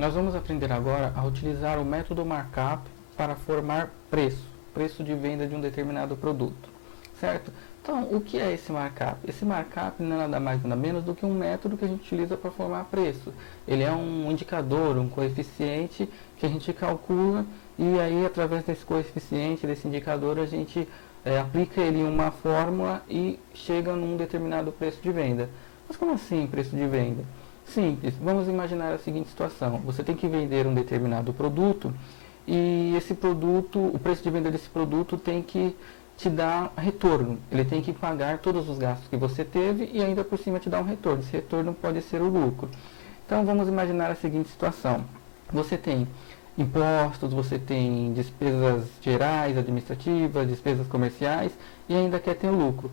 Nós vamos aprender agora a utilizar o método markup para formar preço de venda de um determinado produto, certo? Então, o que é esse markup? Esse markup não é nada mais nada menos do que um método que a gente utiliza para formar preço. Ele é um indicador, um coeficiente que a gente calcula e aí, através desse coeficiente, desse indicador, a gente aplica ele em uma fórmula e chega num determinado preço de venda. Mas como assim preço de venda? Simples, vamos imaginar a seguinte situação: você tem que vender um determinado produto e esse produto, o preço de venda desse produto tem que te dar retorno. Ele tem que pagar todos os gastos que você teve e ainda por cima te dar um retorno. Esse retorno pode ser o lucro. Então vamos imaginar a seguinte situação: você tem impostos, você tem despesas gerais, administrativas, despesas comerciais e ainda quer ter o lucro.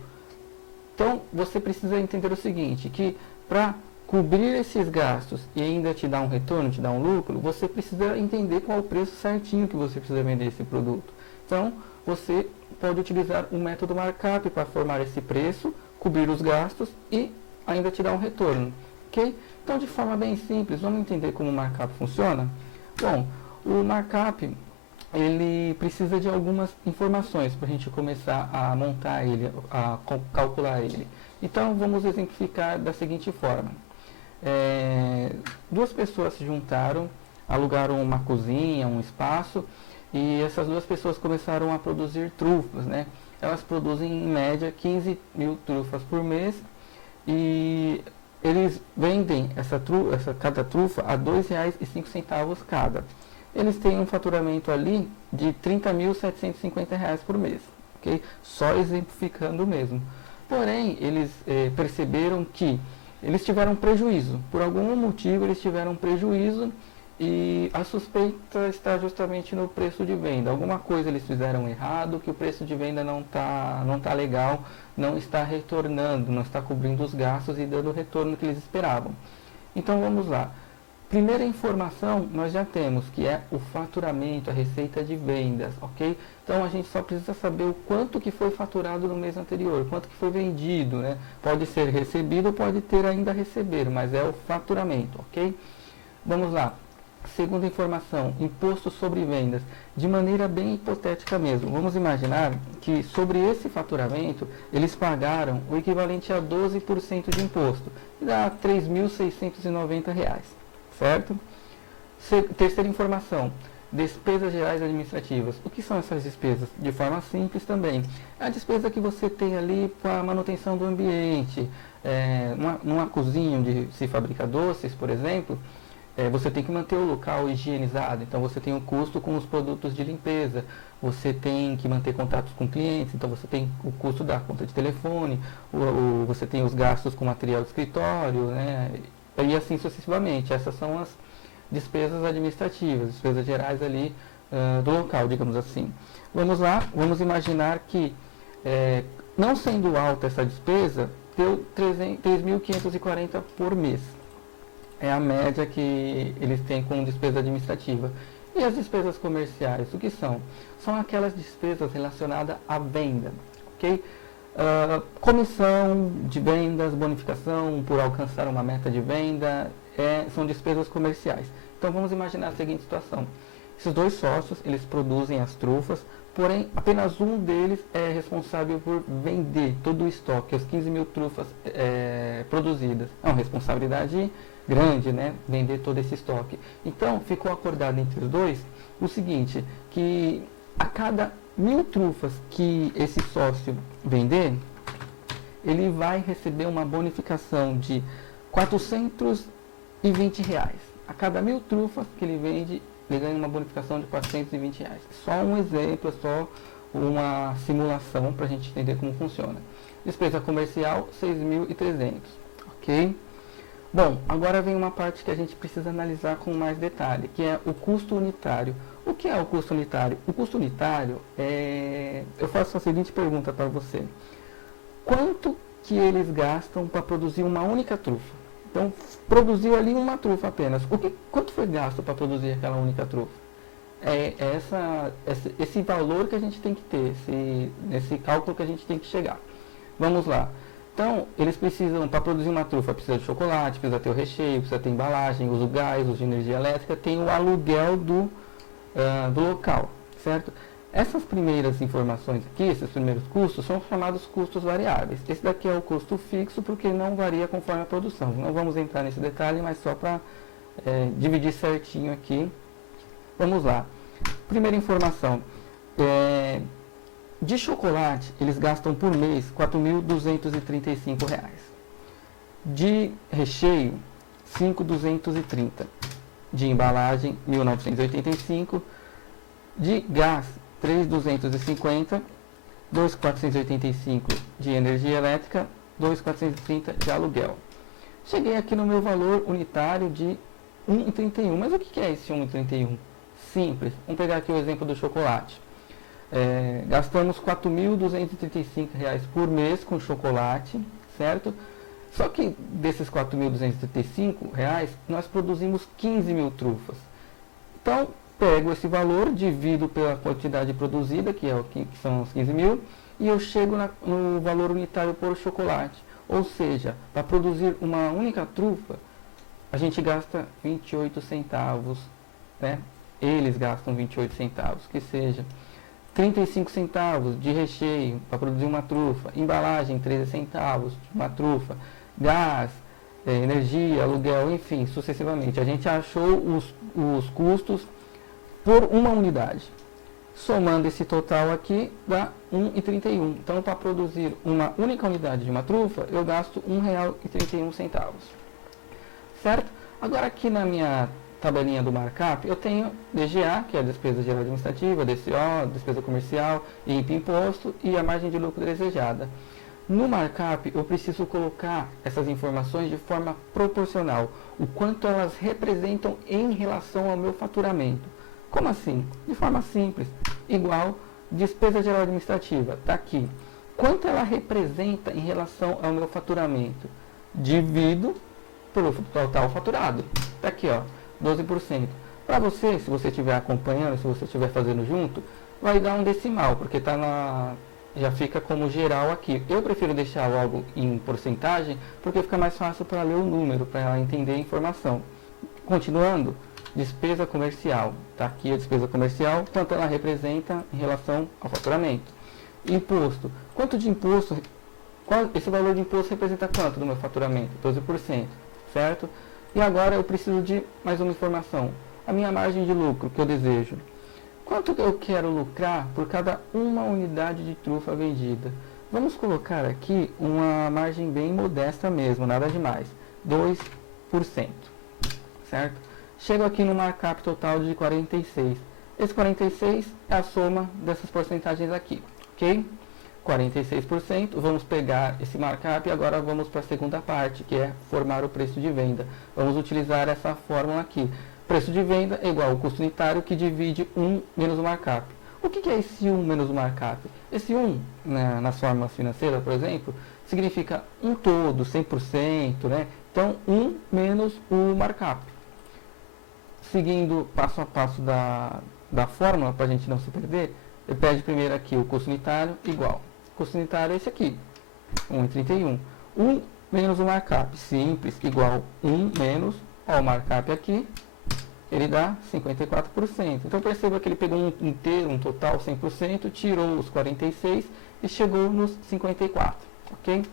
Então você precisa entender o seguinte, que para cobrir esses gastos e ainda te dar um retorno, te dar um lucro, você precisa entender qual o preço certinho que você precisa vender esse produto. Então, você pode utilizar o método markup para formar esse preço, cobrir os gastos e ainda te dar um retorno. Ok? Então, de forma bem simples, vamos entender como o markup funciona? Bom, o markup ele precisa de algumas informações para a gente começar a montar ele, a calcular ele. Então, vamos exemplificar da seguinte forma. Duas pessoas se juntaram, alugaram uma cozinha, um espaço, e essas duas pessoas começaram a produzir trufas, né? Elas produzem em média 15 mil trufas por mês e eles vendem cada trufa a R$ 2,05 cada. Eles têm um faturamento ali de R$ 30.750 por mês, ok? Só exemplificando mesmo. Porém, eles perceberam que eles tiveram prejuízo. Por algum motivo, eles tiveram prejuízo e a suspeita está justamente no preço de venda. Alguma coisa eles fizeram errado, que o preço de venda não tá legal, não está retornando, não está cobrindo os gastos e dando o retorno que eles esperavam. Então, vamos lá. Primeira informação nós já temos, que é o faturamento, a receita de vendas, ok? Então a gente só precisa saber o quanto que foi faturado no mês anterior, quanto que foi vendido, né? Pode ser recebido, pode ter ainda a receber, mas é o faturamento, ok? Vamos lá. Segunda informação, imposto sobre vendas, de maneira bem hipotética mesmo. Vamos imaginar que sobre esse faturamento eles pagaram o equivalente a 12% de imposto, que dá R$ 3.690. Certo? Terceira informação, despesas gerais administrativas. O que são essas despesas? De forma simples também. É a despesa que você tem ali para a manutenção do ambiente. Numa cozinha onde se fabrica doces, por exemplo, você tem que manter o local higienizado. Então você tem o custo com os produtos de limpeza. Você tem que manter contatos com clientes. Então você tem o custo da conta de telefone. Você tem os gastos com material de escritório, né? E assim sucessivamente. Essas são as despesas administrativas, despesas gerais ali do local, digamos assim. Vamos lá, vamos imaginar que, não sendo alta essa despesa, deu 3.540 por mês. É a média que eles têm com despesa administrativa. E as despesas comerciais, o que são? São aquelas despesas relacionadas à venda, ok? Comissão de vendas, bonificação por alcançar uma meta de venda, são despesas comerciais. Então vamos imaginar a seguinte situação: esses dois sócios, eles produzem as trufas, porém apenas um deles é responsável por vender todo o estoque, as 15 mil trufas produzidas. É uma responsabilidade grande, né? Vender todo esse estoque. Então ficou acordado entre os dois o seguinte, que a cada 1.000 trufas que esse sócio vender, ele vai receber uma bonificação de R$ 420. A cada 1.000 trufas que ele vende, ele ganha uma bonificação de R$ 420. Só um exemplo, só uma simulação para a gente entender como funciona. Despesa comercial, 6.300, ok? Bom, agora vem uma parte que a gente precisa analisar com mais detalhe, que é o custo unitário. O que é o custo unitário? O custo unitário eu faço a seguinte pergunta para você: quanto que eles gastam para produzir uma única trufa? Então, produziu ali uma trufa apenas. Quanto foi gasto para produzir aquela única trufa? Esse valor que a gente tem que ter, esse cálculo que a gente tem que chegar. Vamos lá. Então, eles precisam, para produzir uma trufa, precisa de chocolate, precisa ter o recheio, precisa ter embalagem, usa o gás, usa energia elétrica, tem o aluguel do local, certo? Essas primeiras informações aqui, esses primeiros custos, são chamados custos variáveis. Esse daqui é o custo fixo, porque não varia conforme a produção. Não vamos entrar nesse detalhe, mas só para dividir certinho aqui. Vamos lá. Primeira informação. De chocolate, eles gastam por mês R$ 4.235. De recheio, R$ 5.230. De embalagem, R$ 1.985. De gás, R$ 3.250. R$ 2.485 de energia elétrica, R$ 2.430 de aluguel. Cheguei aqui no meu valor unitário de R$ 1,31. Mas o que é esse R$ 1,31? Simples. Vamos pegar aqui o exemplo do chocolate. Gastamos R$ 4.235 por mês com chocolate, certo? Só que desses R$ 4.235, nós produzimos 15 mil trufas. Então, pego esse valor, divido pela quantidade produzida, que são os 15 mil, e eu chego no valor unitário por chocolate. Ou seja, para produzir uma única trufa, a gente gasta 28 centavos, né? Eles gastam 28 centavos, que seja 35 centavos de recheio para produzir uma trufa, embalagem 13 centavos de uma trufa, gás, energia, aluguel, enfim, sucessivamente. A gente achou os custos por uma unidade. Somando esse total aqui, dá R$ 1,31. Então, para produzir uma única unidade de uma trufa, eu gasto R$ 1,31. Certo? Agora, aqui na minha tabelinha do markup, eu tenho DGA, que é a despesa geral administrativa, DCO, despesa comercial, IMP, imposto, e a margem de lucro desejada. No markup, eu preciso colocar essas informações de forma proporcional, o quanto elas representam em relação ao meu faturamento. Como assim? De forma simples, igual despesa geral administrativa, está aqui. Quanto ela representa em relação ao meu faturamento? Divido pelo total faturado. Está aqui, ó, 12%. Para você, se você estiver acompanhando, se você estiver fazendo junto, vai dar um decimal, porque já fica como geral aqui. Eu prefiro deixar logo em porcentagem, porque fica mais fácil para ler o número, para ela entender a informação. Continuando, despesa comercial. Está aqui a despesa comercial, quanto ela representa em relação ao faturamento. Imposto. Quanto de imposto? Esse valor de imposto representa quanto do meu faturamento? 12%. Certo? E agora eu preciso de mais uma informação. A minha margem de lucro que eu desejo. Quanto eu quero lucrar por cada uma unidade de trufa vendida? Vamos colocar aqui uma margem bem modesta mesmo, nada demais. 2%. Certo? Chego aqui no markup total de 46. Esse 46 é a soma dessas porcentagens aqui, ok? 46%, vamos pegar esse markup e agora vamos para a segunda parte, que é formar o preço de venda. Vamos utilizar essa fórmula aqui. Preço de venda é igual ao custo unitário que divide 1 menos o markup. O que é esse 1 menos o markup? Esse 1, nas fórmulas financeiras, por exemplo, significa um todo, 100%, né? Então, 1 menos o markup. Seguindo passo a passo da fórmula, para a gente não se perder, ele pede primeiro aqui o custo unitário igual. O custo unitário é esse aqui, 1,31. 1 menos o markup, simples, igual 1 menos, ó, o markup aqui, ele dá 54%. Então perceba que ele pegou um inteiro, um total 100%, tirou os 46 e chegou nos 54, ok?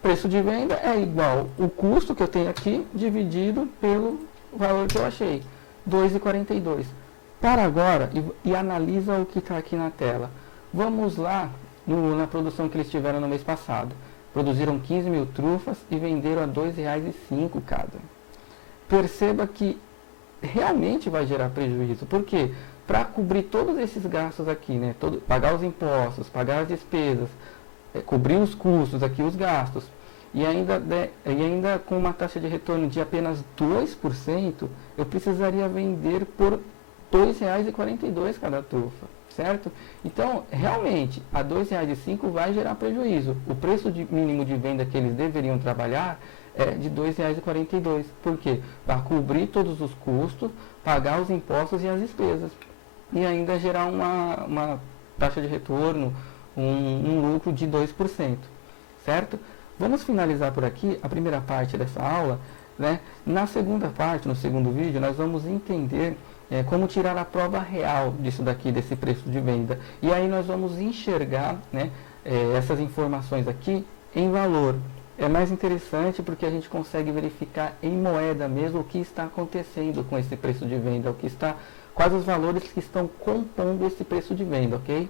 Preço de venda é igual o custo que eu tenho aqui dividido pelo valor que eu achei. 2,42. Para agora e analisa o que está aqui na tela. Vamos lá na produção que eles tiveram no mês passado. Produziram 15 mil trufas e venderam a R$ 2,05 cada. Perceba que realmente vai gerar prejuízo. Por quê? Para cobrir todos esses gastos aqui, né? Pagar os impostos, pagar as despesas, cobrir os custos aqui, os gastos. E ainda com uma taxa de retorno de apenas 2%, eu precisaria vender por R$ 2,42 cada trufa, certo? Então, realmente, a R$ 2,05 vai gerar prejuízo. O preço mínimo de venda que eles deveriam trabalhar é de R$ 2,42. Por quê? Para cobrir todos os custos, pagar os impostos e as despesas. E ainda gerar uma taxa de retorno, um lucro de 2%, certo? Vamos finalizar por aqui a primeira parte dessa aula, né? Na segunda parte, no segundo vídeo, nós vamos entender como tirar a prova real disso daqui, desse preço de venda. E aí nós vamos enxergar, né, essas informações aqui em valor. É mais interessante porque a gente consegue verificar em moeda mesmo o que está acontecendo com esse preço de venda, quais os valores que estão compondo esse preço de venda, ok?